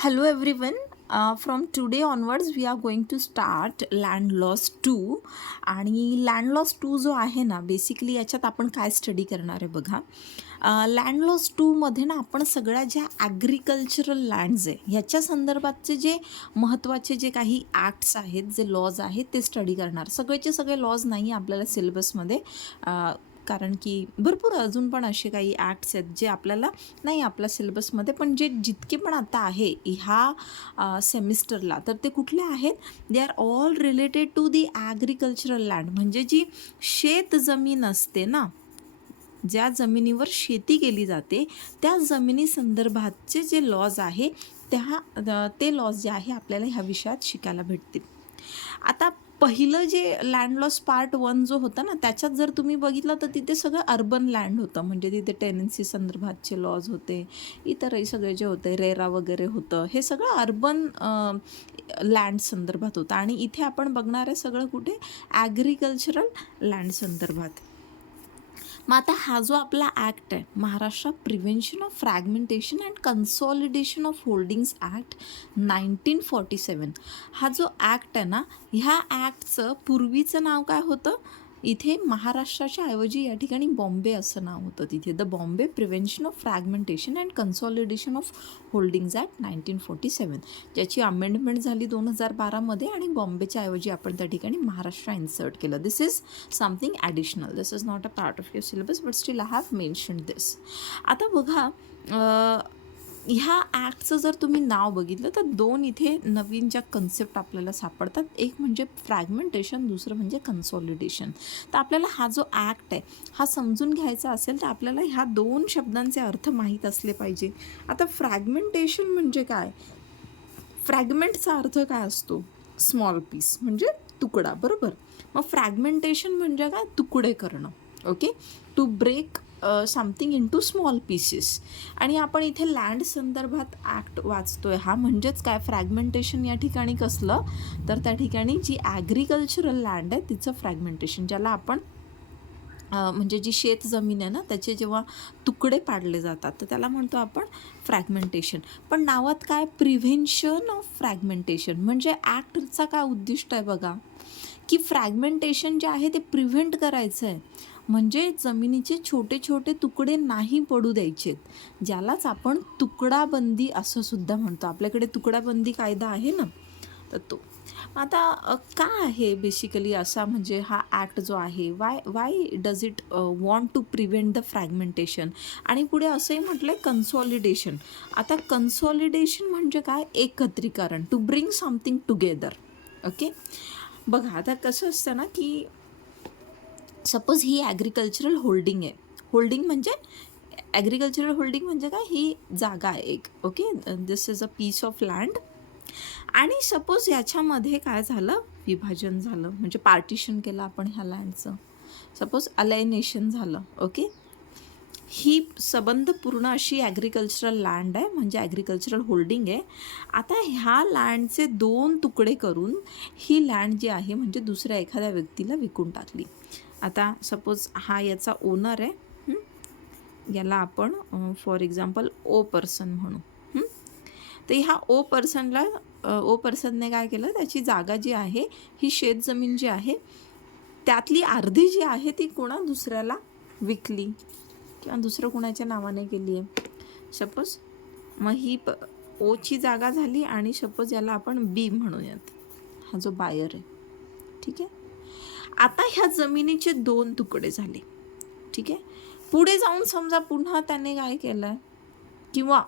Hello everyone. From today onwards we are going to start land loss 2 आणि land loss 2 जो आहे ना basically याच्यात आपण काय स्टडी करणार आहे बघा. लँड लॉस 2मध्ये ना आपण सगळ्या ज्या ॲग्रिकल्चरल लँड्स आहे ह्याच्या संदर्भातचे जे महत्त्वाचे जे काही ॲक्ट्स आहेत जे लॉज आहेत ते स्टडी करणार. सगळेचे सगळे लॉज नाही आपल्याला सिलेबसमध्ये, कारण की भरपूर अजून पण असे काही ॲक्ट्स आहेत जे आपल्याला नाही आपल्या सिलेबसमध्ये, पण जे जितके पण आता आहे ह्या सेमिस्टरला तर ते कुठले आहेत, they are all related to the agricultural land. म्हणजे जी शेत जमीन असते ना, ज्या जमिनीवर शेती केली जाते त्या जमिनी संदर्भातचे जे लॉज आहे ते लॉज जे आहे आपल्याला ह्या विषयात शिकायला भेटतील. आता पहिलं जे लँड लॉस पार्ट 1 जो होता ना त्याच्यात जर तुम्ही बघितलं तर तिथे सगळं अर्बन लँड होतं. म्हणजे तिथे टेनन्सी संदर्भातचे लॉज होते, इतरही सगळे जे होते रेरा वगैरे होतं, हे सगळं अर्बन लँड संदर्भात होतं. आणि इथे आपण बघणार आहे सगळं कुठे, ॲग्रिकल्चरल लँड संदर्भात. मग आता हा जो आपला ॲक्ट आहे Maharashtra prevention of fragmentation and consolidation of holdings act 1947, हा जो ॲक्ट आहे ना ह्या ॲक्टचं पूर्वीचं नाव काय होतं, इथे महाराष्ट्राच्या ऐवजी या ठिकाणी बॉम्बे असं नाव होतं. तिथे the Bombay prevention of fragmentation and consolidation of holdings act 1947, ज्याची अमेंडमेंट झाली 2012मध्ये आणि बॉम्बेच्या ऐवजी आपण त्या ठिकाणी महाराष्ट्र इन्सर्ट केलं. This is something additional, this is not a part of your syllabus but still I have mentioned this. आता बघा, ह्या ॲक्टचं जर तुम्ही नाव बघितलं तर दोन इथे नवीन ज्या कन्सेप्ट आपल्याला सापडतात, एक म्हणजे फ्रॅगमेंटेशन, दुसरं म्हणजे कन्सॉलिडेशन. तर आपल्याला हा जो ॲक्ट आहे हा समजून घ्यायचा असेल तर आपल्याला ह्या दोन शब्दांचे अर्थ माहीत असले पाहिजे. आता फ्रॅगमेंटेशन म्हणजे काय, फ्रॅगमेंटचा अर्थ काय असतो, स्मॉल पीस म्हणजे तुकडा, बरोबर. मग फ्रॅगमेंटेशन म्हणजे काय, तुकडे करणं. Okay, to break something into small pieces. आणि आपण इथे लँड संदर्भात ॲक्ट वाचतोय हा, म्हणजेच काय, फ्रॅगमेंटेशन या ठिकाणी कसलं, तर त्या ठिकाणी जी ॲग्रिकल्चरल लँड आहे तिचं फ्रॅगमेंटेशन, ज्याला आपण म्हणजे जी शेत जमीन आहे ना त्याचे जेव्हा तुकडे पाडले जातात तर त्याला म्हणतो आपण फ्रॅगमेंटेशन. पण नावात काय, प्रिव्हेन्शन ऑफ फ्रॅगमेंटेशन. म्हणजे ॲक्टचा काय उद्दिष्ट आहे बघा, की फ्रॅगमेंटेशन जे आहे ते प्रिव्हेंट करायचं आहे. म्हणजे जमिनीचे छोटे छोटे तुकडे नाही पडू द्यायचेत, ज्यालाच आपण तुकडाबंदी असं सुद्धा म्हणतो. आपल्याकडे तुकडाबंदी कायदा आहे ना, तर तो. आता का आहे बेसिकली असा, म्हणजे हा ॲक्ट जो आहे why does it want to prevent the fragmentation. आणि पुढे असंही म्हटलं आहे कन्सॉलिडेशन. आता कन्सॉलिडेशन म्हणजे काय, एकत्रीकरण, to bring something together. Okay, बघा आता कसं असतं ना की सपोज ही ॲग्रिकल्चरल होल्डिंग आहे. होल्डिंग म्हणजे ॲग्रिकल्चरल होल्डिंग म्हणजे काय, ही जागा आहे एक. Okay, this is a piece of land. आणि सपोज याच्यामध्ये काय झालं, विभाजन झालं, म्हणजे पार्टिशन केलं आपण ह्या लँडचं, सपोज अलायनेशन झालं. ओके, ही संबंध पूर्ण अशी ॲग्रिकल्चरल लँड आहे, म्हणजे ॲग्रिकल्चरल होल्डिंग आहे. आता ह्या लँडचे दोन तुकडे करून ही लँड जी आहे म्हणजे दुसऱ्या एखाद्या व्यक्तीला विकून टाकली. आता सपोज हा याचा ओनर आहे, याला आपण फॉर एक्झाम्पल ओ पर्सन म्हणू. तर ह्या ओ पर्सनने काय केलं, त्याची जागा जी आहे ही शेतजमीन जी आहे त्यातली अर्धी जी आहे ती कोणा दुसऱ्याला विकली किंवा दुसरं कोणाच्या नावाने केली आहे सपोज. मग ही ओची जागा झाली आणि सपोज याला आपण बी म्हणूयात, हा जो बायर आहे. ठीक आहे, आता ह्या जमिनीचे दोन तुकडे झाले. ठीक आहे, पुढे जाऊन समजा पुन्हा त्याने काय केलं, किंवा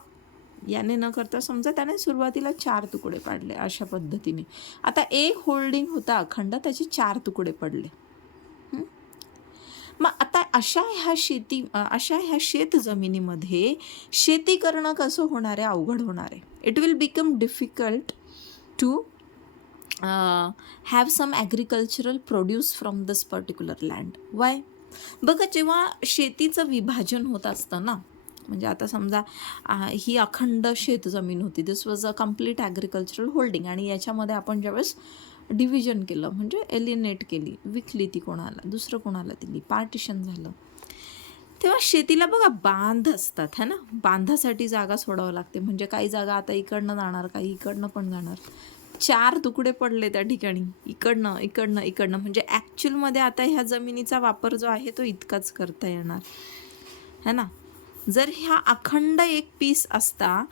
याने न करता समजा त्याने सुरुवातीला 4 तुकडे पाडले अशा पद्धतीने. आता एक होल्डिंग होता अखंड, त्याचे 4 तुकडे पडले. मग आता अशा ह्या शेत जमिनीमध्ये शेती करणं कसं होणार आहे, अवघड होणार आहे. It will become difficult to have some agricultural produce from this particular land. Why, बघा जेव्हा शेतीचं विभाजन होत असतं ना, म्हणजे आता समजा ही अखंड शेत जमीन होती, this was a complete agricultural holding, आणि याच्यामध्ये आपण ज्यावेळेस डिव्हिजन केलं म्हणजे एलिनेट केली, विकली ती कोणाला, दुसरं कोणाला दिली, पार्टिशन झालं. तेव्हा शेतीला बघा बांध असतात है ना, बांधासाठी जागा सोडावं लागते. म्हणजे काही जागा आता इकडनं जाणार, काही इकडनं पण जाणार. 4 तुकडे पडले त्या ठिकाणी, इकडनं इकडनं इकडनं. म्हणजे ॲक्च्युअलमध्ये आता ह्या जमिनीचा वापर जो आहे तो इतकाच करता येणार है ना. जर ह्या अखंड एक पीस असता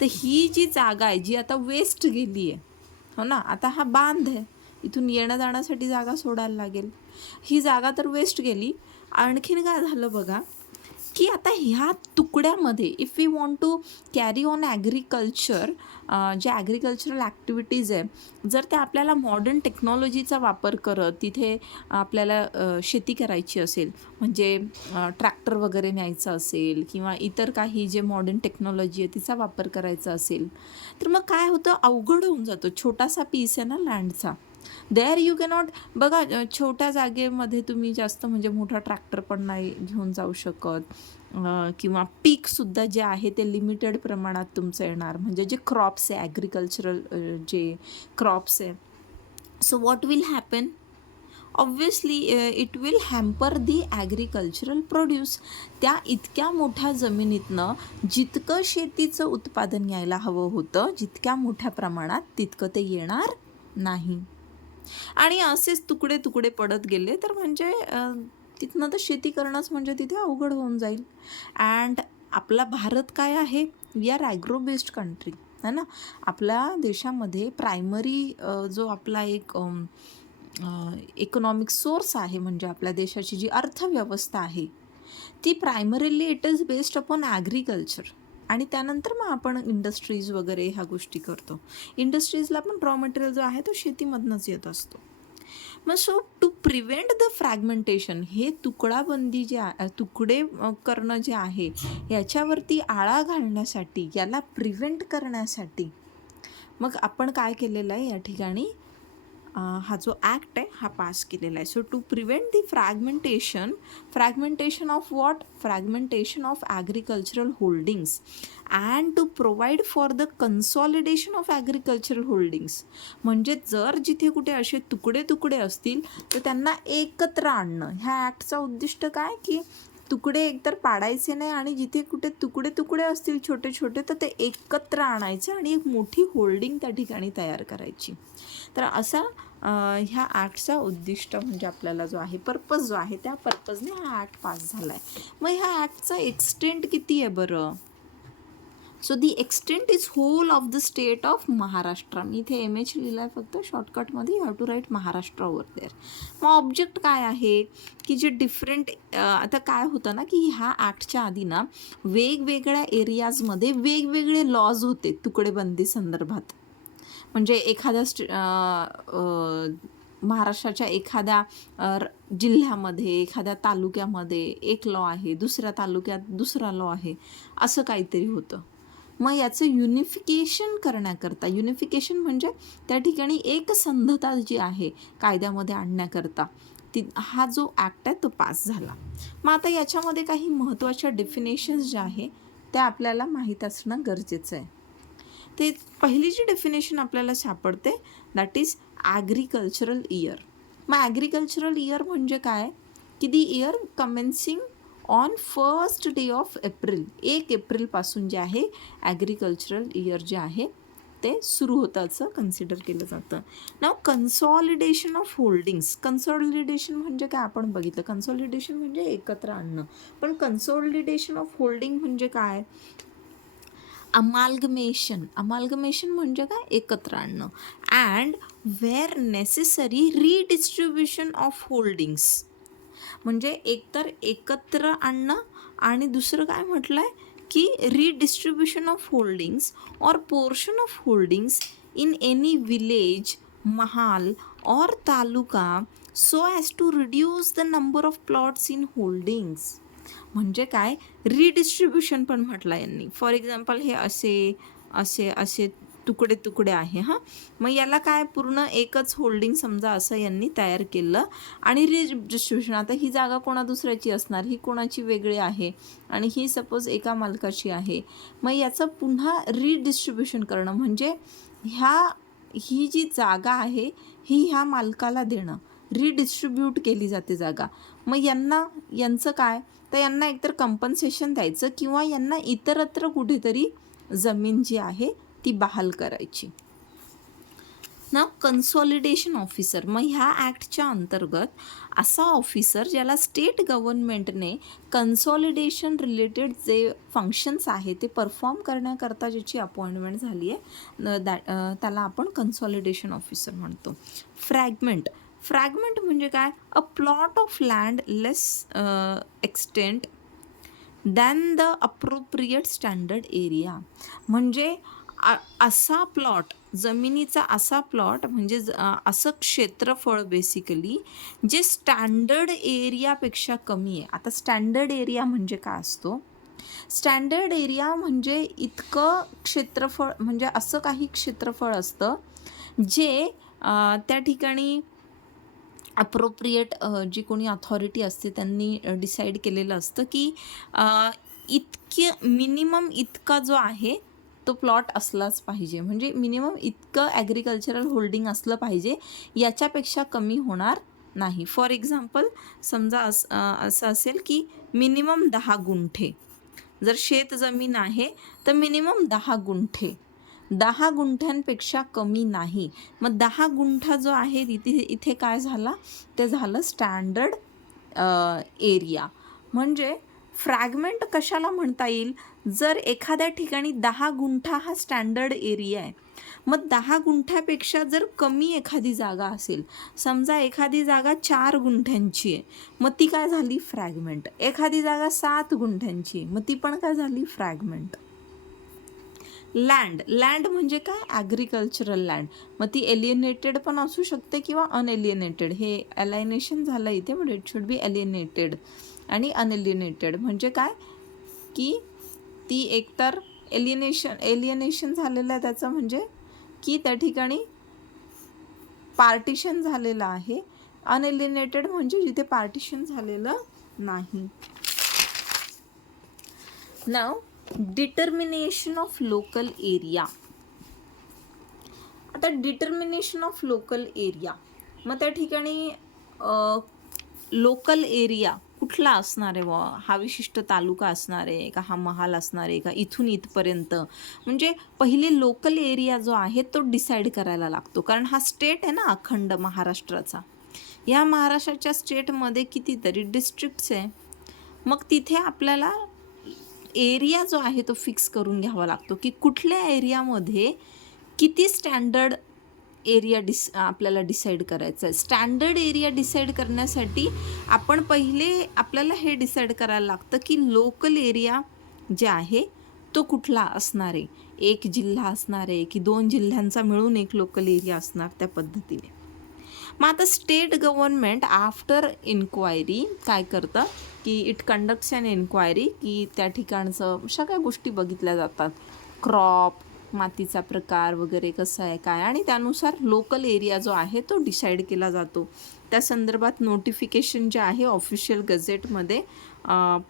तर ही जी जागा आहे जी आता वेस्ट गेली आहे हो ना, आता हा बांध आहे, इथून येण्या जाण्यासाठी जागा सोडायला लागेल. ही जागा तर वेस्ट गेली. आणखीन काय झालं बघा, की आता ह्या तुकड्यामध्ये if you want to carry on agriculture, जे ॲग्रिकल्चरल ॲक्टिव्हिटीज आहे, जर त्या आपल्याला मॉडर्न टेक्नॉलॉजीचा वापर करत तिथे आपल्याला शेती करायची असेल, म्हणजे ट्रॅक्टर वगैरे न्यायचं असेल किंवा इतर काही जे मॉडर्न टेक्नॉलॉजी आहे तिचा वापर करायचा असेल, तर मग काय होतं, अवघड होऊन जातो. छोटासा पीस आहे ना लँडचा, देअर यू कॅनॉट. बघा छोट्या जागेमध्ये तुम्ही जास्त म्हणजे मोठा ट्रॅक्टर पण नाही घेऊन जाऊ शकत, किंवा पीकसुद्धा जे आहे ते लिमिटेड प्रमाणात तुमचं येणार. म्हणजे जे क्रॉप्स आहे ॲग्रिकल्चरल जे क्रॉप्स आहे, so what will happen, obviously it will hamper the agricultural produce. त्या इतक्या मोठ्या जमिनीतनं जितकं शेतीचं उत्पादन यायला हवं होतं जितक्या मोठ्या प्रमाणात, तितकं ते येणार नाही. आणि असेच तुकडे तुकडे पडत गेले तर म्हणजे तिथनं तर शेती करणंच म्हणजे तिथे अवघड होऊन जाईल. अँड आपला भारत काय आहे, we are agro based country है ना. आपल्या देशामध्ये प्रायमरी जो आपला एक इकॉनॉमिक सोर्स आहे, म्हणजे आपल्या देशाची जी अर्थव्यवस्था आहे ती primarily it is based upon agriculture. आणि त्यानंतर मग आपण इंडस्ट्रीज वगैरे ह्या गोष्टी करतो. इंडस्ट्रीजला पण रॉ मटेरियल जो आहे तो शेतीमधनंच येत असतो. मग so to prevent the fragmentation, हे तुकडाबंदी जे तुकडे करणं जे आहे याच्यावरती आळा घालण्यासाठी, याला प्रिव्हेंट करण्यासाठी मग आपण काय केलेलं आहे या ठिकाणी, हा जो ॲक्ट आहे हा पास केलेला आहे. So to prevent the fragmentation of what, fragmentation of agricultural holdings and to provide for the consolidation of agricultural holdings. म्हणजे जर जिथे कुठे असे तुकडे तुकडे असतील तर त्यांना एकत्र आणणं. ह्या ॲक्टचा उद्दिष्ट काय, की तुकडे एकतर पाडायचे नाही आणि जिथे कुठे तुकडे तुकडे असतील छोटे छोटे तर ते एकत्र आणायचे आणि एक मोठी होल्डिंग त्या ठिकाणी तयार करायची. तर असा ह्या ॲक्टचा उद्दिष्ट म्हणजे आपल्याला जो आहे पर्पज जो आहे त्या पर्पजने हा ॲक्ट पास झाला आहे. मग ह्या ॲक्टचा एक्सटेंट किती आहे बरं, so the extent is whole of the state of Maharashtra. मी इथे MH लिहिलं आहे फक्त शॉर्टकटमध्ये, you have to write Maharashtra over there. मग ऑब्जेक्ट काय आहे, की जे डिफरंट आता काय होतं ना, की ह्या ॲक्टच्या आधी ना वेगवेगळ्या एरियाजमध्ये वेगवेगळे लॉज होते तुकडेबंदी संदर्भात. म्हणजे एखाद्या महाराष्ट्राच्या एखाद्या जिल्ह्यामध्ये, एखाद्या तालुक्यामध्ये एक लॉ आहे, दुसऱ्या तालुक्यात दुसरा लॉ आहे, असं काहीतरी होतं. मग याचं युनिफिकेशन करण्याकरता, युनिफिकेशन म्हणजे त्या ठिकाणी एकसंधता जी आहे कायद्यामध्ये आणण्याकरता, हा जो ॲक्ट आहे तो पास झाला. मग आता याच्यामध्ये काही महत्त्वाच्या डेफिनेशन्स ज्या आहे त्या आपल्याला माहीत असणं गरजेचं आहे. ते पहिली जी डेफिनेशन आपल्याला सापडते दॅट इज ॲग्रिकल्चरल इयर. मग ॲग्रिकल्चरल इयर म्हणजे काय, की the year commencing on 1st day of April. 1 एप्रिलपासून जे आहे ॲग्रिकल्चरल इयर जे आहे ते सुरू होतं असं कन्सिडर केलं जातं. नाव कन्सॉलिडेशन ऑफ होल्डिंग्स. कन्सॉलिडेशन म्हणजे काय आपण बघितलं, कन्सॉलिडेशन म्हणजे एकत्र आणणं, पण कन्सॉलिडेशन ऑफ होल्डिंग म्हणजे काय, अमाल्गमेशन. अमाल्गमेशन म्हणजे काय, एकत्र आणणं. And where necessary redistribution of holdings. म्हणजे एकतर एकत्र आणणं आणि दुसरं काय म्हटलं आहे, की redistribution of holdings or portion of holdings in any village, महाल और taluka so as to reduce the number of plots in holdings. म्हणजे काय, रिडिस्ट्रीब्युशन पण म्हटलं यांनी. फॉर एक्झाम्पल हे असे असे असे तुकडे तुकडे आहे हां, मग याला काय पूर्ण एकच होल्डिंग समजा असं यांनी तयार केलं. आणि रिडिस्ट्रीब्युशन, आता ही जागा कोणा दुसऱ्याची असणार, ही कोणाची वेगळी आहे आणि ही सपोज एका मालकाची आहे. मग याचं पुन्हा रिडिस्ट्रीब्युशन करणं म्हणजे ही जी जागा आहे ही ह्या मालकाला देणं, रिडिस्ट्रीब्यूट केली जाते जागा. मग यांचं काय, तर यांना एकतर कंपन्सेशन द्यायचं किंवा यांना इतरत्र कुठेतरी जमीन जी आहे ती बहाल करायची. ना कन्सॉलिडेशन ऑफिसर, मग ह्या ॲक्टच्या अंतर्गत असा ऑफिसर ज्याला स्टेट गव्हर्नमेंटने कन्सॉलिडेशन रिलेटेड जे फंक्शन्स आहे ते परफॉर्म करण्याकरता ज्याची अपॉइंटमेंट झाली आहे त्याला आपण कन्सॉलिडेशन ऑफिसर म्हणतो. फ्रॅगमेंट म्हणजे काय, a plot of land less extent than the appropriate standard area, म्हणजे असा प्लॉट, जमिनीचा असा प्लॉट म्हणजे असं क्षेत्रफळ बेसिकली जे स्टँडर्ड एरियापेक्षा कमी आहे. आता स्टँडर्ड एरिया म्हणजे काय असतो, स्टँडर्ड एरिया म्हणजे इतकं क्षेत्रफळ, म्हणजे असं काही क्षेत्रफळ असतं जे त्या ठिकाणी अप्रोप्रिएट जी कोणी अथॉरिटी असते त्यांनी डिसाईड केलेलं असतं की मिनिमम इतका जो आहे तो प्लॉट असलाच पाहिजे, म्हणजे मिनिमम इतकं ॲग्रिकल्चरल होल्डिंग असलं पाहिजे, याच्यापेक्षा कमी होणार नाही. फॉर एक्झाम्पल समजा असं असेल की मिनिमम 10 गुंठे जर शेत जमीन आहे तर मिनिमम 10 गुंठे, 10 गुंठ्यांपेक्षा कमी नाही. मग 10 गुंठा जो आहे इथे काय झाला, ते झालं स्टँडर्ड एरिया. म्हणजे फ्रॅगमेंट कशाला म्हणता येईल, जर एखाद्या ठिकाणी 10 गुंठा हा स्टँडर्ड एरिया आहे, मग 10 गुंठ्यापेक्षा जर कमी एखादी जागा असेल, समजा एखादी जागा 4 गुंठ्यांची आहे, मग ती काय झाली, फ्रॅगमेंट. एखादी जागा 7 गुंठ्यांची आहे, मग ती पण काय झाली, फ्रॅगमेंट. लँड म्हणजे काय, ॲग्रिकल्चरल लँड, मग ती एलिएनेटेड पण असू शकते किंवा अनएलिएनेटेड. हे अलायनेशन झालं इथे, बट इट शुड बी एलिएनेटेड. आणि अनएलिएनेटेड म्हणजे काय की ती एकतर एलिएनेशन झालेलं आहे त्याचं, म्हणजे की त्या ठिकाणी पार्टिशन झालेलं आहे. अनएलिएनेटेड म्हणजे जिथे पार्टिशन झालेलं नाही. नाव डिटर्मिनेशन ऑफ लोकल एरिया. आता डिटर्मिनेशन ऑफ लोकल एरिया, मग त्या ठिकाणी लोकल एरिया कुठला असणार आहे, हा विशिष्ट तालुका असणार आहे का, हा महाल असणार आहे का, इथून इथपर्यंत, म्हणजे पहिले लोकल एरिया जो आहे तो डिसाईड करायला लागतो. कारण हा स्टेट आहे ना अखंड महाराष्ट्राचा, या महाराष्ट्राच्या स्टेटमध्ये कितीतरी डिस्ट्रिक्ट्स आहे. मग तिथे आपल्याला एरिया जो आहे तो फिक्स करून घ्यावा लागतो की कुठल्या एरियामध्ये किती स्टँडर्ड एरिया आपल्याला डिसाईड करायचं आहे. स्टँडर्ड एरिया डिसाईड करण्यासाठी आपण पहिले आपल्याला हे डिसाईड करायला लागतं की लोकल एरिया जे आहे तो कुठला असणार आहे, एक जिल्हा असणार आहे की 2 जिल्ह्यांचा मिळून एक लोकल एरिया असणार, त्या पद्धतीने. मग आता स्टेट गव्हर्नमेंट आफ्टर इन्क्वायरी काय करतं की इट कंडक्ट्स अन इन्क्वायरी, की त्या ठिकाणचं सगळ्या गोष्टी बघितल्या जातात, क्रॉप, मातीचा प्रकार वगैरे कसं आहे काय, आणि त्यानुसार लोकल एरिया जो आहे तो डिसाईड केला जातो. त्या संदर्भात नोटिफिकेशन जे आहे ऑफिशियल गझेटमध्ये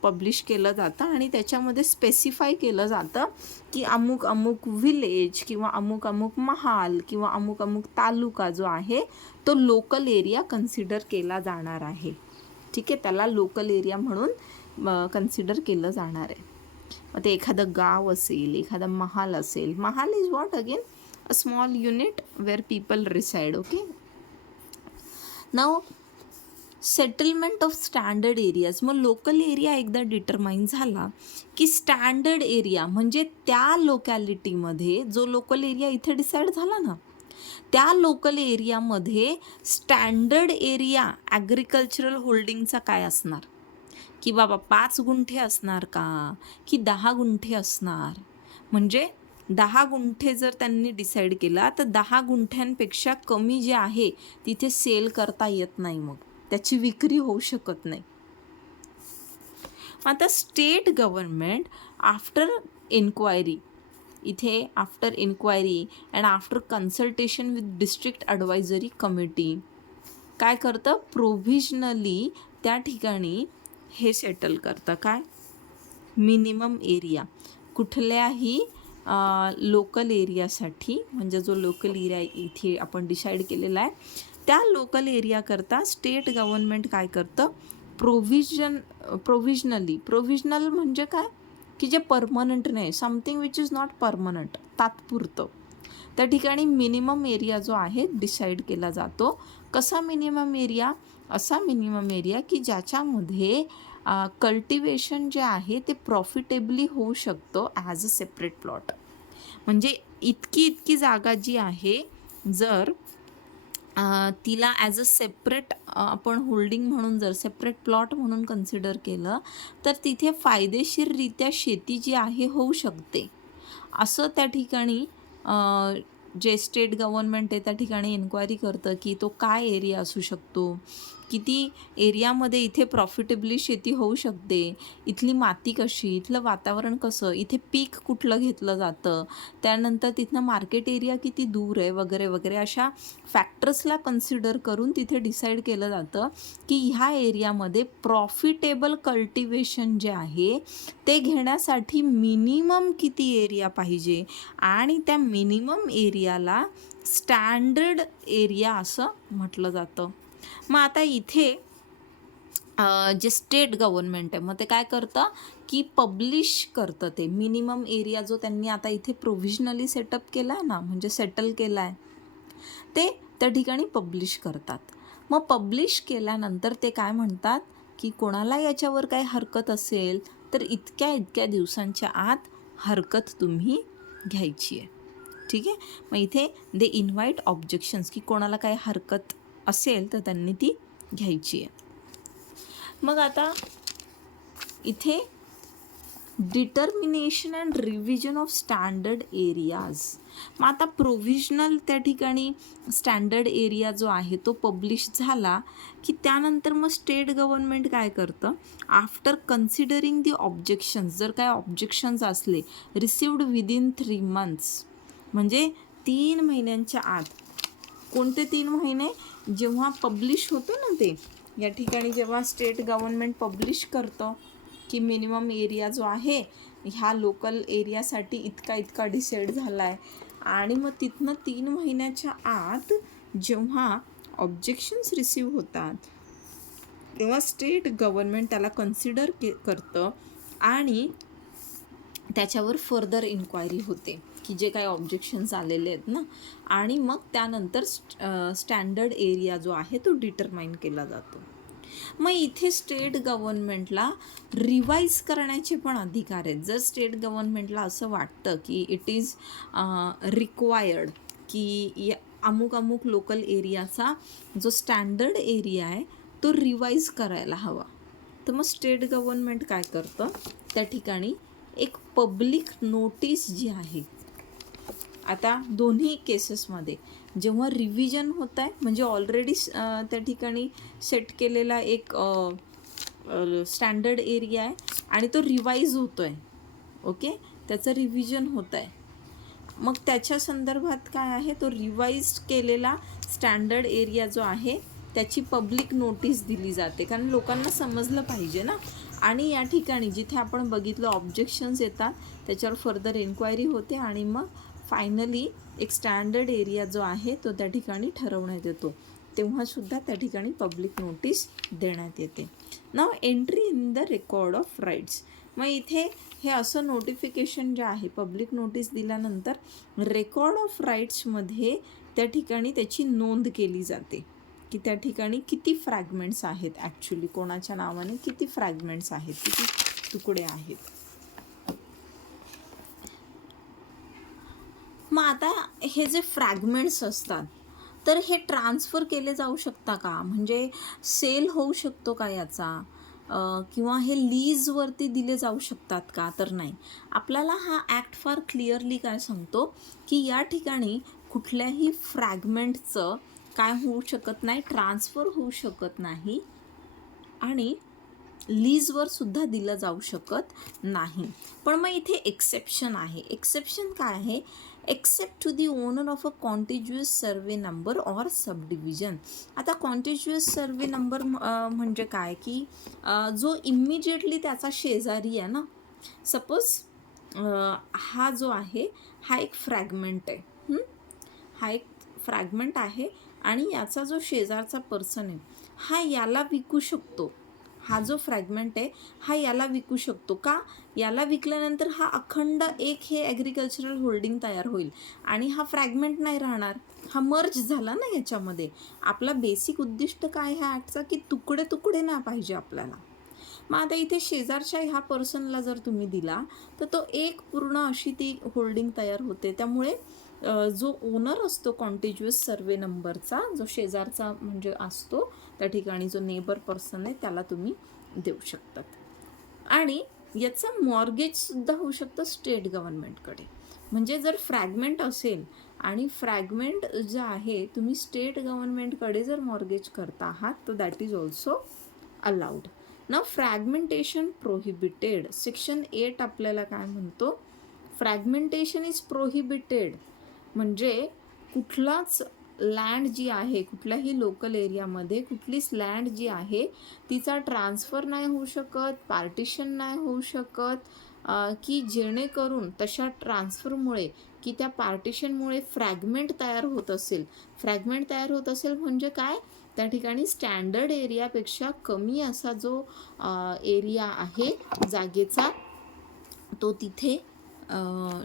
पब्लिश केलं जातं आणि त्याच्यामध्ये स्पेसिफाय केलं जातं की अमुक अमुक विलेज किंवा अमुक अमुक महाल किंवा अमुक अमुक तालुका जो आहे तो लोकल एरिया कन्सिडर केला जाणार आहे. ठीक आहे, त्याला लोकल एरिया म्हणून कन्सिडर केलं जाणार आहे. मग ते एखादं गाव असेल, एखादा महाल असेल, महाल is what again, a small unit where people reside. Okay, now settlement of standard areas. मग लोकल एरिया एकदा डिटरमाइन झाला की स्टँडर्ड एरिया म्हणजे त्या लोकॅलिटीमध्ये जो लोकल एरिया इथे डिसाईड झाला ना, त्या लोकल एरियामध्ये स्टँडर्ड एरिया ॲग्रिकल्चरल होल्डिंगचा काय असणार, की बाबा 5 गुंठे असणार का की 10 गुंठे असणार. म्हणजे 10 गुंठे जर त्यांनी डिसाईड केला तर 10 गुंठ्यांपेक्षा कमी जे आहे तिथे सेल करता येत नाही, मग त्याची विक्री होऊ शकत नाही. आता स्टेट गव्हर्नमेंट आफ्टर इन्क्वायरी, इथे after inquiry and after consultation with district advisory committee काय करतं, प्रोव्हिजनली त्या ठिकाणी हे सेटल करतं काय, मिनिमम एरिया कुठल्याही लोकल एरियासाठी, म्हणजे जो लोकल एरिया इथे आपण डिसाईड केलेला आहे त्या लोकल एरियाकरता स्टेट गव्हर्नमेंट काय करतं, प्रोव्हिजनल म्हणजे काय, की जे परमनंट नाही, something which is not permanent, तात्पुरतं. त्या ठिकाणी मिनिमम एरिया जो आहे डिसाईड केला जातो. कसा मिनिमम एरिया? असा मिनिमम एरिया की ज्याच्यामध्ये कल्टिवेशन जे आहे ते प्रॉफिटेबली होऊ शकतं ॲज अ सेपरेट प्लॉट. म्हणजे इतकी जागा जी आहे, जर तिला ॲज अ सेपरेट आपण होल्डिंग म्हणून जर सेपरेट प्लॉट म्हणून कन्सिडर केलं, तर तिथे फायदेशीररित्या शेती जी आहे होऊ शकते. असं त्या ठिकाणी जे स्टेट गव्हर्नमेंट आहे त्या ठिकाणी एन्क्वायरी करतं की तो काय एरिया असू शकतो, किती एरियामध्ये इथे प्रॉफिटेबली शेती होऊ शकते, इथली माती कशी, इथलं वातावरण कसं, इथे पीक कुठलं घेतलं जातं, त्यानंतर तिथनं मार्केट एरिया किती दूर आहे वगैरे वगैरे, अशा फॅक्टर्सला कन्सिडर करून तिथे डिसाईड केलं जातं की ह्या एरियामध्ये प्रॉफिटेबल कल्टिवेशन जे आहे ते घेण्यासाठी मिनिमम किती एरिया पाहिजे, आणि त्या मिनिमम एरियाला स्टँडर्ड एरिया असं म्हटलं जातं. मग आता इथे जे स्टेट गव्हर्नमेंट आहे, मग ते काय करतं की पब्लिश करतं ते मिनिमम एरिया जो त्यांनी आता इथे प्रोव्हिजनली सेटअप केला आहे ना, म्हणजे सेटल केला आहे, ते त्या ठिकाणी पब्लिश करतात. मग पब्लिश केल्यानंतर ते काय म्हणतात की कोणाला याच्यावर काय हरकत असेल तर इतक्या दिवसांच्या आत हरकत तुम्ही घ्यायची आहे. ठीक आहे. मग इथे दे इन्व्हाइट ऑब्जेक्शन्स, की कोणाला काय हरकत असेल तर त्यांनी ती घ्यायची आहे. मग आता इथे determination and revision of standard areas. मग आता प्रोव्हिजनल त्या ठिकाणी स्टँडर्ड एरिया जो आहे तो पब्लिश झाला की त्यानंतर मग स्टेट गव्हर्नमेंट काय करतं, आफ्टर कन्सिडरिंग दी ऑब्जेक्शन्स, जर काय ऑब्जेक्शन्स असले रिसिव्ड विदिन 3 months, म्हणजे 3 महिन्यांच्या आत. कोणते 3 महिने? जेव्हा पब्लिश होतं ना ते, या ठिकाणी जेव्हा स्टेट गव्हर्नमेंट पब्लिश करतं की मिनिमम एरिया जो आहे ह्या लोकल एरियासाठी इतका डिसाईड झाला आहे, आणि मग तिथनं 3 महिन्याच्या आत जेव्हा ऑब्जेक्शन्स रिसीव होतात तेव्हा स्टेट गव्हर्नमेंट त्याला कन्सिडर करतं आणि त्याच्यावर फर्दर इन्क्वायरी होते की जे काही ऑब्जेक्शन्स आलेले आहेत ना, आणि मग त्यानंतर स्टँडर्ड एरिया जो आहे तो डिटरमाइन केला जातो. मग इथे स्टेट गव्हर्नमेंटला रिवाईज करण्याचे पण अधिकार आहेत. जर स्टेट गव्हर्नमेंटला असं वाटतं की इट इज रिक्वायर्ड की अमुक लोकल एरियाचा जो स्टँडर्ड एरिया आहे तो रिवाईज करायला हवा, तर मग स्टेट गव्हर्नमेंट काय करतं, त्या ठिकाणी एक पब्लिक नोटीस जी आहे, आता दोन्ही केसेसमध्ये जेव्हा रिव्हिजन होत आहे म्हणजे ऑलरेडी त्या ठिकाणी सेट केलेला एक स्टँडर्ड एरिया आहे आणि तो रिवाईज होतो आहे, ओके, त्याचं रिव्हिजन होत आहे, मग त्याच्या संदर्भात काय आहे, तो रिवाईज केलेला स्टँडर्ड एरिया जो आहे त्याची पब्लिक नोटीस दिली जाते, कारण लोकांना समजलं पाहिजे ना. आणि या ठिकाणी जिथे आपण बघितलं ऑब्जेक्शन्स येतात त्याच्यावर फर्दर एन्क्वायरी होते आणि मग फायनली एक स्टँडर्ड एरिया जो आहे तो त्या ठिकाणी ठरवण्यात येतो, तेव्हासुद्धा त्या ठिकाणी पब्लिक नोटीस देण्यात येते. Now entry in the record of rights. मग इथे हे असं नोटिफिकेशन जे आहे, पब्लिक नोटीस दिल्यानंतर रेकॉर्ड ऑफ राईट्समध्ये त्या ठिकाणी त्याची नोंद केली जाते की त्या ठिकाणी किती फ्रॅगमेंट्स आहेत, ॲक्च्युली कोणाच्या नावाने किती फ्रॅगमेंट्स आहेत, किती तुकडे आहेत. मग आता हे जे फ्रॅगमेंट्स असतात तर हे ट्रान्सफर केले जाऊ शकता का, म्हणजे सेल होऊ शकतो का याचा, किंवा हे लीजवरती दिले जाऊ शकतात का, तर नाही. आपल्याला हा ॲक्ट फार क्लिअरली काय सांगतो की या ठिकाणी कुठल्याही फ्रॅगमेंटचं काय होऊ शकत नाही, ट्रान्सफर होऊ शकत नाही आणि लीजवर सुद्धा दिलं जाऊ शकत नाही. पण मग इथे एक्सेप्शन आहे. एक्सेप्शन काय आहे, except to the owner of a contiguous survey number or sub division. आता कॉन्टिज्युअस सर्वे नंबर म्हणजे काय की जो इमिजिएटली त्याचा शेजारी आहे ना, सपोज हा जो आहे हा एक फ्रॅगमेंट आहे, हा एक फ्रॅगमेंट आहे आणि याचा जो शेजारचा पर्सन आहे हा याला विकू शकतो, हा जो फ्रॅगमेंट आहे हा याला विकू शकतो का, याला विकल्यानंतर हा अखंड एक हे ॲग्रिकल्चरल होल्डिंग तयार होईल आणि हा फ्रॅगमेंट नाही राहणार, हा मर्ज झाला ना याच्यामध्ये. आपला बेसिक उद्दिष्ट काय ह्या ॲक्टचा, की तुकडे तुकडे नाही पाहिजे आपल्याला. मग आता इथे शेजारच्या ह्या पर्सनला जर तुम्ही दिला तर तो एक पूर्ण अशी ती होल्डिंग तयार होते. त्यामुळे जो ओनर असतो कॉन्टिज्युअस सर्वे नंबरचा, जो शेजारचा म्हणजे असतो त्या ठिकाणी जो नेबर पर्सन आहे, त्याला तुम्ही देऊ शकतात. आणि याचं मॉर्गेजसुद्धा होऊ शकतं स्टेट गव्हर्नमेंटकडे. म्हणजे जर फ्रॅगमेंट असेल आणि फ्रॅगमेंट जे आहे तुम्ही स्टेट गव्हर्नमेंटकडे जर मॉर्गेज करता आहात तर दॅट इज ऑल्सो अलाउड. ना फ्रॅगमेंटेशन प्रोहिबिटेड. सेक्शन 8 आपल्याला काय म्हणतो, फ्रॅगमेंटेशन इज प्रोहिबिटेड. म्हणजे कुठलाच लँड जी आहे, कुठल्याही लोकल एरियामध्ये कुठलीच लँड जी आहे तिचा ट्रान्सफर नाही होऊ शकत, पार्टिशन नाही होऊ शकत, की जेणेकरून तशा ट्रान्सफरमुळे की त्या पार्टिशनमुळे फ्रॅगमेंट तयार होत असेल. फ्रॅगमेंट तयार होत असेल म्हणजे काय, त्या ठिकाणी स्टँडर्ड एरियापेक्षा कमी असा जो एरिया आहे जागेचा तो तिथे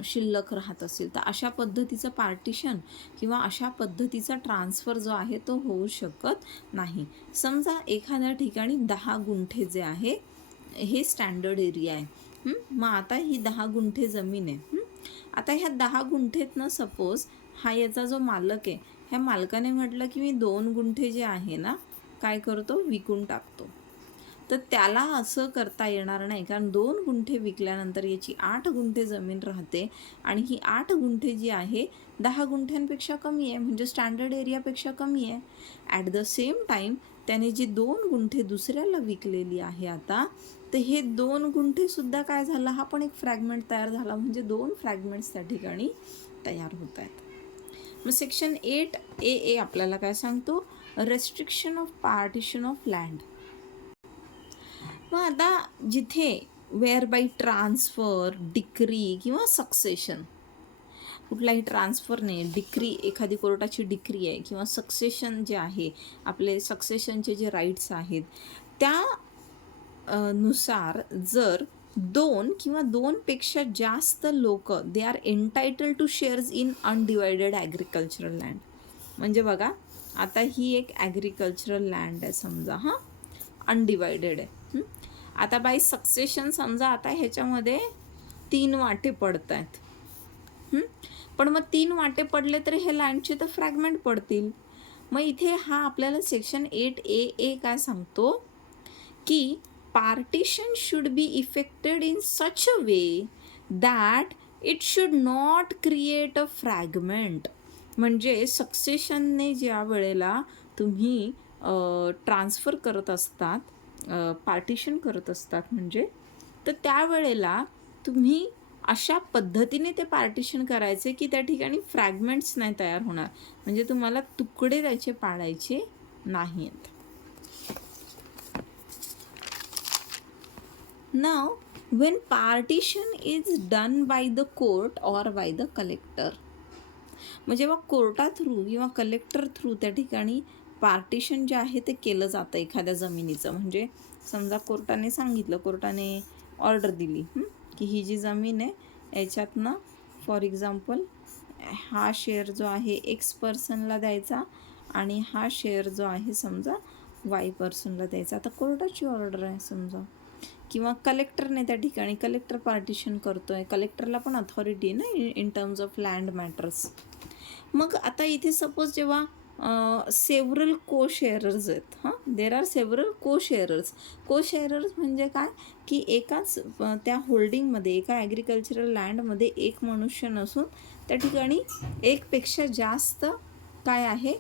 शिल्लक राहत असेल तर अशा पद्धतीचं पार्टिशन किंवा अशा पद्धतीचा ट्रान्सफर जो आहे तो होऊ शकत नाही. समजा एखाद्या ठिकाणी 10 गुंठे जे आहे हे स्टँडर्ड एरिया आहे. मग आता ही 10 गुंठे जमीन आहे. आता ह्या 10 गुंठेतनं सपोज हा याचा जो मालक आहे, ह्या मालकाने म्हटलं की मी 2 गुंठे जे आहे ना काय करतो, विकून टाकतो. तर त्याला असं करता येणार नाही, कारण 2 गुंठे विकल्यानंतर याची 8 गुंठे जमीन राहते आणि ही 8 गुंठे जी आहे 10 गुंठ्यांपेक्षा कमी आहे, म्हणजे स्टँडर्ड एरियापेक्षा कमी आहे. ॲट द सेम टाईम त्याने जी 2 गुंठे दुसऱ्याला विकलेली आहे आता, तर हे 2 गुंठेसुद्धा काय झालं, हा पण एक फ्रॅगमेंट तयार झाला. म्हणजे 2 फ्रॅगमेंट्स त्या ठिकाणी तयार होत आहेत. मग सेक्शन 8A आपल्याला काय सांगतो, restriction of partition of land. मग आता जिथे वेअर बाय ट्रान्सफर, डिक्री किंवा सक्सेशन, कुठलाही ट्रान्सफर नाही, डिक्री, एखादी कोर्टाची डिक्री आहे किंवा सक्सेशन जे आहे, आपले सक्सेशनचे जे राईट्स आहेत त्या नुसार जर 2 किंवा 2पेक्षा जास्त लोक they are entitled to shares in undivided agricultural land. म्हणजे बघा आता ही एक ॲग्रिकल्चरल लँड आहे समजा, हां अनडिवायडेड आहे. आता बाय सक्सेशन समजा आता ह्याच्यामध्ये 3 वाटे पडत आहेत. पण मग 3 वाटे पडले तर हे लँडचे तर फ्रॅगमेंट पडतील. मग इथे हा आपल्याला सेक्शन 8A काय सांगतो, की partition should be affected in such a way that it should not create a fragment. म्हणजे सक्सेशनने ज्या वेळेला तुम्ही ट्रान्सफर करत असतात, पार्टिशन करत असतात म्हणजे, तर त्यावेळेला तुम्ही अशा पद्धतीने ते पार्टिशन करायचे की त्या ठिकाणी फ्रॅगमेंट्स नाही तयार होणार, म्हणजे तुम्हाला तुकडे त्याचे पाडायचे नाहीत. नाव when partition is done by the court or by the collector. मग जेव्हा कोर्टा थ्रू किंवा कलेक्टर थ्रू त्या ठिकाणी पार्टिशन जे आहे ते केलं जातं एखाद्या जमिनीचं. म्हणजे समजा कोर्टाने सांगितलं, कोर्टाने ऑर्डर दिली की ही जी जमीन आहे याच्यातनं फॉर एक्झाम्पल हा शेअर जो आहे एक्स पर्सनला द्यायचा आणि हा शेअर जो आहे समजा वाय पर्सनला द्यायचा. आता कोर्टाची ऑर्डर आहे समजा, किंवा कलेक्टरने त्या ठिकाणी, कलेक्टर पार्टिशन करतो आहे, कलेक्टरला पण अथॉरिटी आहे ना in terms of land matters. मग आता इथे सपोज जेव्हा सेव्हरल को शेअरर्स आहेत, देर आर सेव्हरल को शेअरर्स. को शेअरर्स म्हणजे काय, की एकाच त्या होल्डिंगमध्ये, एका ॲग्रिकल्चरल लँडमध्ये एक मनुष्य नसून त्या ठिकाणी एकपेक्षा जास्त काय आहे,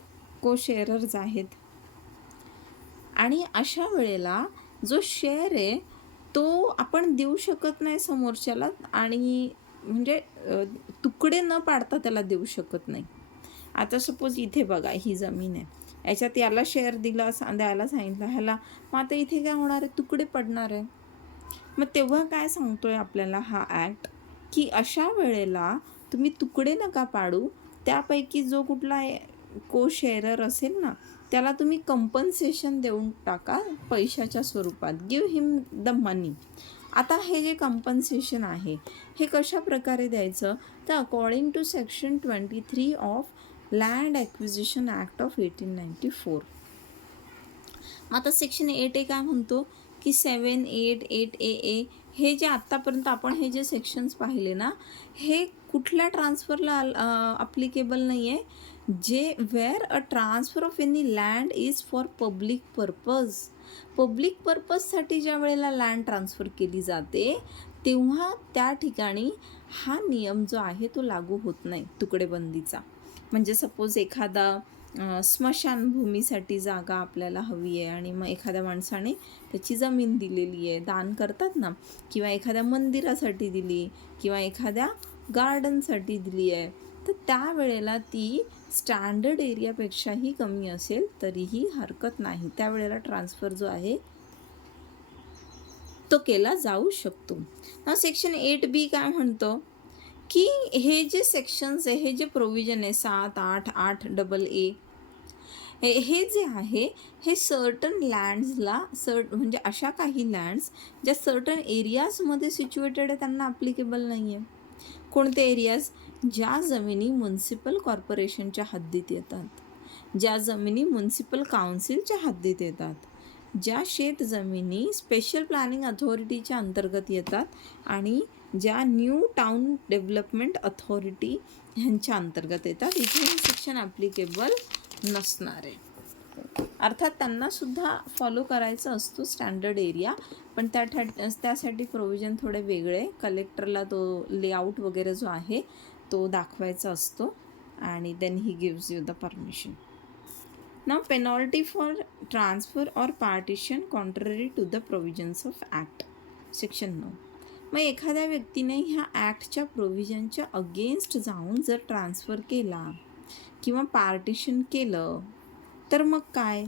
को शेअरर्स आहेत. आणि अशा वेळेला जो शेअर आहे तो आपण देऊ शकत नाही समोरच्याला, आणि म्हणजे तुकडे न पाडता त्याला देऊ शकत नाही. आता सपोज इथे बघा ही जमीन आहे, याच्यात याला शेअर दिला, द्यायला सांगितलं ह्याला, मग आता इथे काय होणार आहे, तुकडे पडणार आहे. मग तेव्हा काय सांगतोय आपल्याला हा ॲक्ट, की अशा वेळेला तुम्ही तुकडे नका पाडू, त्यापैकी जो कुठला को शेअरर असेल ना, त्याला तुम्ही कंपन्सेशन देऊन टाका पैशाच्या स्वरूपात. गिव हिम द मनी. आता हे जे कंपन्सेशन आहे हे कशा प्रकारे द्यायचं, तर according to section 23 of land acquisition act of 1894. मग आता सेक्शन 8A काय म्हणतो की 7, 8, 8AA हे जे आत्तापर्यंत आपण हे जे सेक्शन्स पाहिले ना, हे कुठल्या ट्रान्सफरला अप्लिकेबल नाही आहे, जे where a transfer of any land is for public purpose. Public पर्पजसाठी ज्या वेळेला लँड ट्रान्सफर केली जाते तेव्हा त्या ठिकाणी हा नियम जो आहे तो लागू होत नाही तुकडेबंदीचा. म्हणजे सपोज एखादा स्मशानभूमीसाठी जागा आपल्याला हवी आहे आणि मग एखाद्या माणसाने त्याची जमीन दिलेली आहे, दान करतात ना, किंवा एखाद्या मंदिरासाठी दिली किंवा एखाद्या गार्डनसाठी दिली आहे, तर त्यावेळेला ती स्टँडर्ड एरियापेक्षाही कमी असेल तरीही हरकत नाही. त्यावेळेला ट्रान्सफर जो आहे तो केला जाऊ शकतो. ना सेक्शन 8B काय म्हणतो की हे जे सेक्शन्स आहे, हे जे प्रोव्हिजन आहे 7, 8, 8AA हे जे आहे हे सर्टन लँड्सला म्हणजे अशा काही लँड्स ज्या सर्टन एरियाजमध्ये सिच्युएटेड आहे त्यांना ॲप्लिकेबल नाही आहे. कोणते एरियाज? ज्या जमिनी म्युन्सिपल कॉर्पोरेशनच्या हद्दीत येतात, ज्या जमिनी म्युन्सिपल काउन्सिलच्या हद्दीत येतात, ज्या शेत जमिनी स्पेशल प्लॅनिंग अथॉरिटीच्या अंतर्गत येतात आणि ज्या न्यू टाउन डेव्हलपमेंट अथॉरिटी ह्यांच्या अंतर्गत येतात, इथे हे सेक्शन ॲप्लिकेबल नसणार आहे. अर्थात त्यांनासुद्धा फॉलो करायचं असतो स्टँडर्ड एरिया, पण त्यासाठी प्रोव्हिजन थोडे वेगळे. कलेक्टरला तो लेआउट वगैरे जो आहे तो दाखवायचा असतो आणि then he gives you the permission. नाव penalty for transfer or partition contrary to the provisions of act section 9. मग एखाद्या व्यक्तीने ह्या ॲक्टच्या प्रोव्हिजनच्या अगेन्स्ट जाऊन जर ट्रान्सफर केला किंवा पार्टिशन केलं तर मग काय,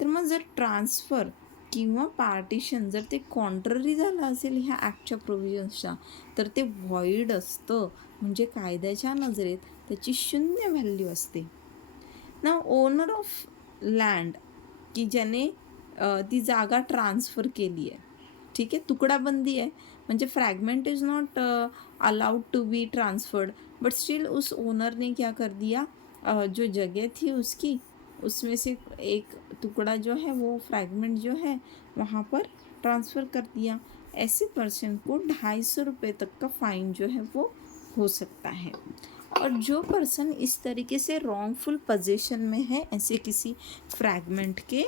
तर मग जर ट्रान्सफर किंवा पार्टिशन जर ते कॉन्ट्ररी झालं असेल ह्या ॲक्टच्या प्रोव्हिजन्सच्या, तर ते व्हॉइड असतं. म्हणजे कायद्याच्या नजरेत त्याची 0 व्हॅल्यू असते. ना ओनर ऑफ लँड की ज्याने ती जागा ट्रान्सफर केली आहे, ठीक है, तुकड़ाबंदी है, म्हणजे fragment is not allowed to be transferred, but still उस ओनर ने क्या कर दिया, जो जगह थी उसकी, उसमें से एक टुकड़ा जो है वो फ्रैगमेंट जो है वहाँ पर ट्रांसफ़र कर दिया. ऐसे पर्सन को 250 रुपये तक का फ़ाइन जो है वो हो सकता है. और जो पर्सन इस तरीके से रॉन्गफुल पोजीशन में है ऐसे किसी फ्रैगमेंट के,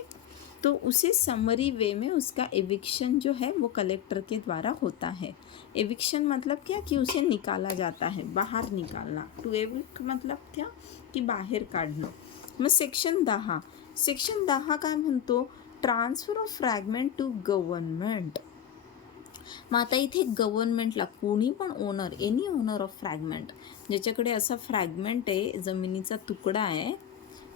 तो उसे समरी वे में उसका एविक्शन जो है वो कलेक्टर के द्वारा होता है. एविक्शन मतलब क्या, कि उसे निकाला जाता है, बाहर निकालना. टू एविक्ट मतलब क्या, की बाहेर काढणं. मग सेक्शन 10 काय म्हणतो, transfer of fragment to government. मग आता इथे गव्हर्नमेंटला कोणी पण owner, any owner of fragment, ज्याच्याकडे असा फ्रॅगमेंट आहे, जमिनीचा तुकडा आहे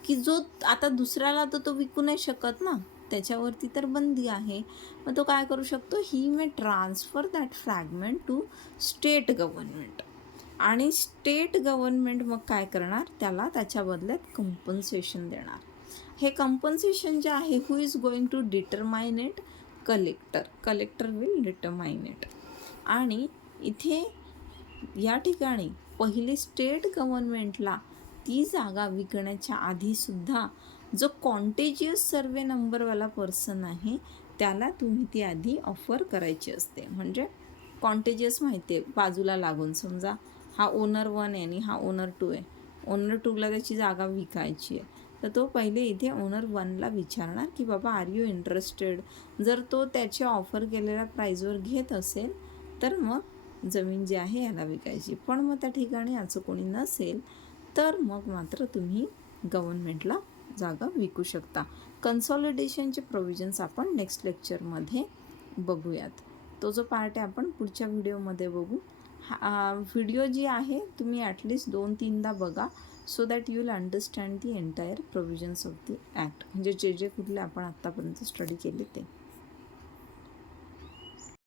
की जो आता दुसऱ्याला तर तो विकू नाही शकत ना, त्याच्यावरती तर बंदी आहे. मग तो काय करू शकतो, he may transfer that fragment to state government. आणि स्टेट गव्हर्नमेंट मग काय करणार, त्याला त्याच्या बदल्यात कंपन्सेशन देणार. हे कंपन्सेशन जे आहे, who is going to determine it, collector will determine it. आणि इथे या ठिकाणी पहिले स्टेट गव्हर्नमेंटला ती जागा विकण्याच्या आधीसुद्धा जो कॉन्टेजियस सर्वे नंबरवाला पर्सन आहे त्याला तुम्ही ती आधी ऑफर करायची असते. म्हणजे कॉन्टेजियस माहिती आहे, बाजूला लागून, समजा हा ओनर 1 आहे आणि हा ओनर 2 आहे. ओनर 2ला त्याची जागा विकायची आहे, तर तो पहिले इथे ओनर 1ला विचारणार की बाबा आर यू इंटरेस्टेड. जर तो त्याच्या ऑफर केलेल्या प्राईजवर घेत असेल तर मग जमीन जी आहे याला विकायची. पण मग त्या ठिकाणी असं कोणी नसेल तर मग मात्र तुम्ही गव्हर्नमेंटला जागा विकू शकता. कन्सॉलिडेशनचे प्रोव्हिजन्स आपण नेक्स्ट लेक्चरमध्ये बघूयात. तो जो पार्ट आहे आपण पुढच्या व्हिडिओमध्ये बघू. व्हिडिओ जी आहे तुम्ही ॲटलिस्ट 2-3दा बघा, so that you will understand the entire provisions of the act. म्हणजे जे कुठले आपण आत्तापर्यंत स्टडी केले ते.